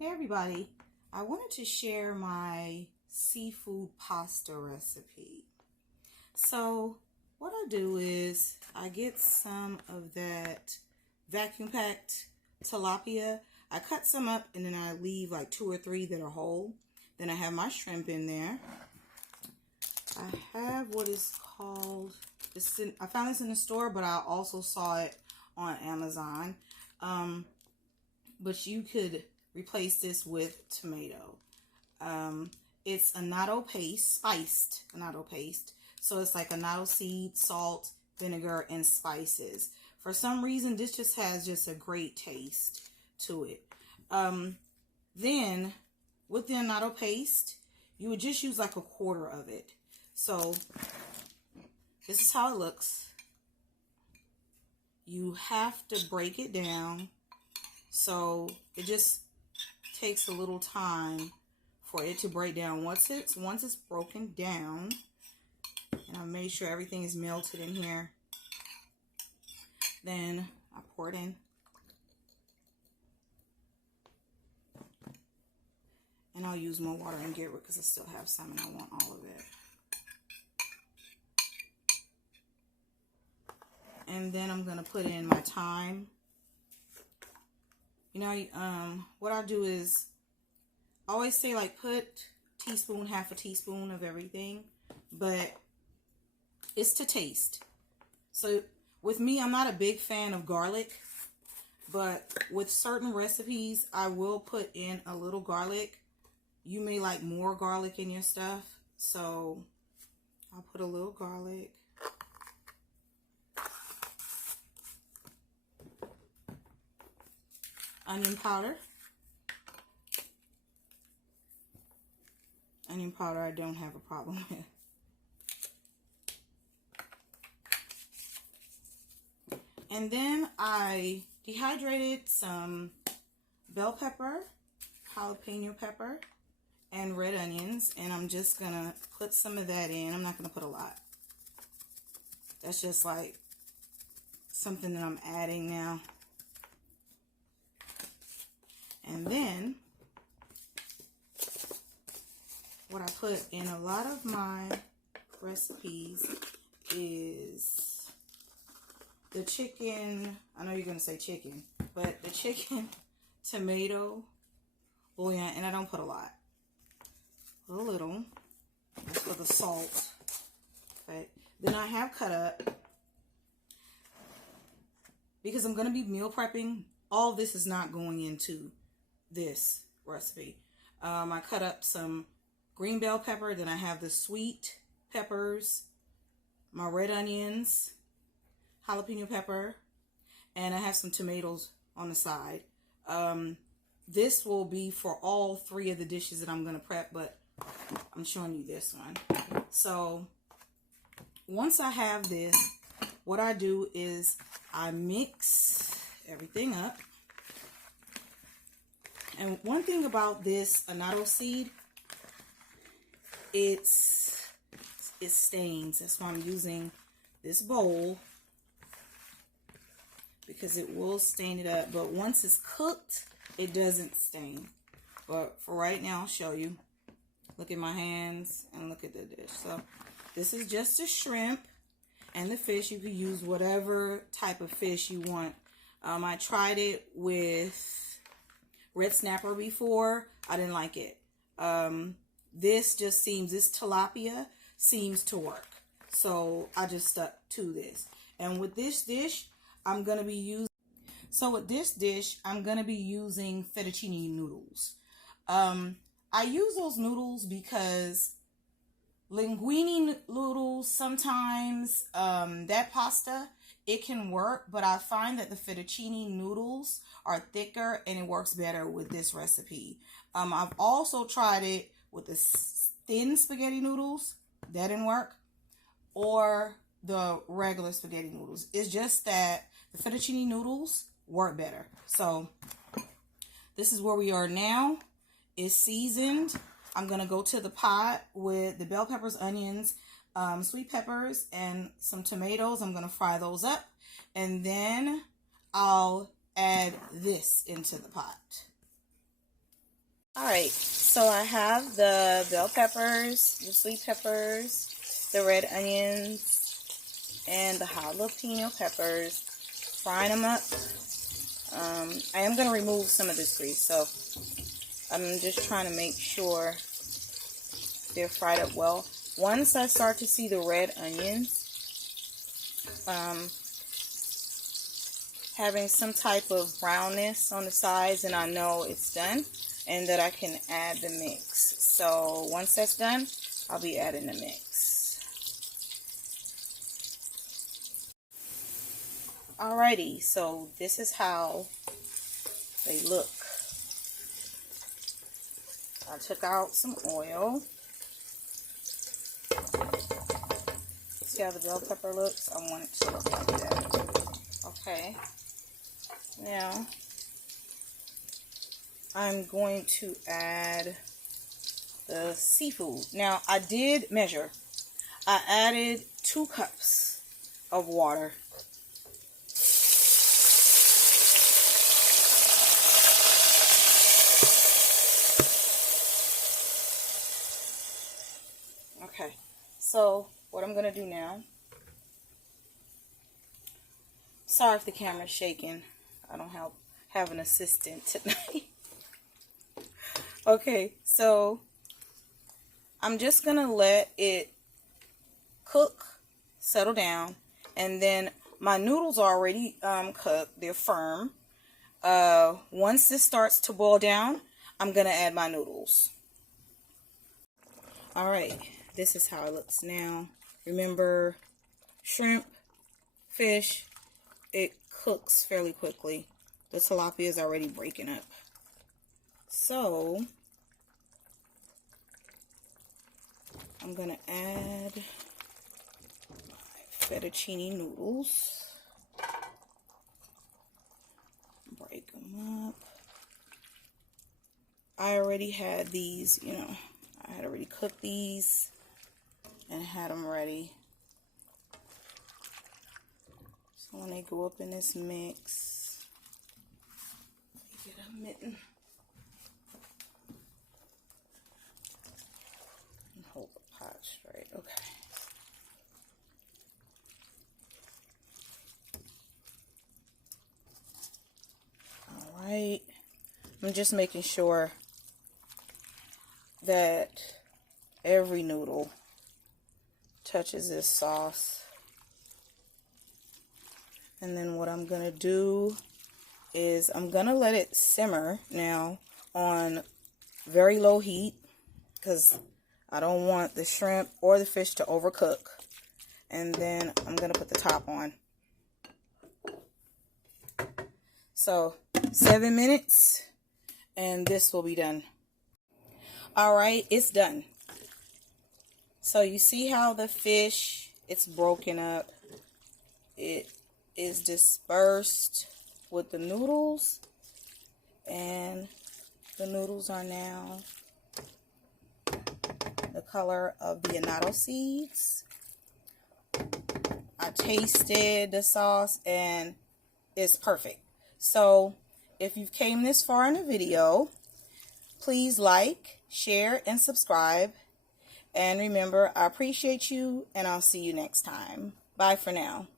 Hey everybody, I wanted to share my seafood pasta recipe. So what I do is I get some of that vacuum packed tilapia. I cut some up and then I leave like 2 or 3 that are whole. Then I have my shrimp in there. I have what is called, I found this in the store, but I also saw it on Amazon. But you could replace this with tomato. It's annatto paste, spiced annatto paste. So it's like annatto seed, salt, vinegar, and spices. For some reason, this just has a great taste to it. Then with the annatto paste, you would just use like 1/4 of it. So this is how it looks. You have to break it down. So it just takes a little time for it to break down. Once it's broken down, and I made sure everything is melted in here, then I pour it in. And I'll use more water and get rid because I still have some and I want all of it. And then I'm gonna put in my thyme. You know, what I do is I always say like put teaspoon, half a teaspoon of everything, but it's to taste. So with me, I'm not a big fan of garlic, but with certain recipes, I will put in a little garlic. You may like more garlic in your stuff, so I'll put a little garlic. Onion powder. Onion powder I don't have a problem with. And then I dehydrated some bell pepper, jalapeno pepper, and red onions. And I'm just going to put some of that in. I'm not going to put a lot. That's just like something that I'm adding now. And then what I put in a lot of my recipes is the chicken, I know you're going to say chicken, but the chicken tomato bouillon, and I don't put a lot. Put a little. That's for the salt. Okay. Then I have cut up, because I'm going to be meal prepping, all this is not going into this recipe. I cut up some green bell pepper, then I have the sweet peppers, my red onions, jalapeno pepper, and I have some tomatoes on the side. This will be for all 3 of the dishes that I'm going to prep, but I'm showing you this one. So once I have this, what I do is I mix everything up. And one thing about this annatto seed, it stains. That's why I'm using this bowl, because it will stain it up. But once it's cooked, it doesn't stain. But for right now, I'll show you. Look at my hands and look at the dish. So this is just the shrimp and the fish. You could use whatever type of fish you want. I tried it with red snapper before. I didn't like it. This tilapia seems to work. So I just stuck to this. And with this dish, I'm going to be using fettuccine noodles. I use those noodles because linguine noodles, sometimes that pasta, it can work, but I find that the fettuccine noodles are thicker and it works better with this recipe. I've also tried it with the thin spaghetti noodles. That didn't work. Or the regular spaghetti noodles. It's just that the fettuccine noodles work better. So this is where we are now. It's seasoned. I'm going to go to the pot with the bell peppers, onions, sweet peppers, and some tomatoes. I'm going to fry those up. And then I'll add this into the pot. Alright, so I have the bell peppers, the sweet peppers, the red onions, and the jalapeno peppers. Frying them up. I am going to remove some of this grease, so I'm just trying to make sure they're fried up well. Once I start to see the red onions having some type of brownness on the sides, and I know it's done, and that I can add the mix. So once that's done, I'll be adding the mix. Alrighty, so this is how they look. I took out some oil. See how the bell pepper looks? I want it to look like that. Okay. Now, I'm going to add the seafood. Now, I did measure. I added 2 cups of water. Okay, so what I'm going to do now, sorry if the camera's shaking. I don't have an assistant tonight. Okay, so I'm just going to let it cook, settle down, and then my noodles are already cooked. They're firm. Once this starts to boil down, I'm going to add my noodles. Alright, this is how it looks now. Remember, shrimp, fish, it cooks fairly quickly. The tilapia is already breaking up. So, I'm going to add my fettuccine noodles. Break them up. I already had these, you know, I had already cooked these and had them ready. So when they go up in this mix, get a mitten and hold the pot straight. Okay. All right. I'm just making sure that every noodle touches this sauce. And then what I'm going to do is I'm going to let it simmer now on very low heat, because I don't want the shrimp or the fish to overcook. And then I'm going to put the top on. So 7 minutes and this will be done. Alright, it's done. So you see how the fish, it's broken up. It is dispersed with the noodles, and the noodles are now the color of the annatto seeds. I tasted the sauce and it's perfect. So if you've came this far in the video, please like, share, and subscribe. And remember, I appreciate you, and I'll see you next time. Bye for now.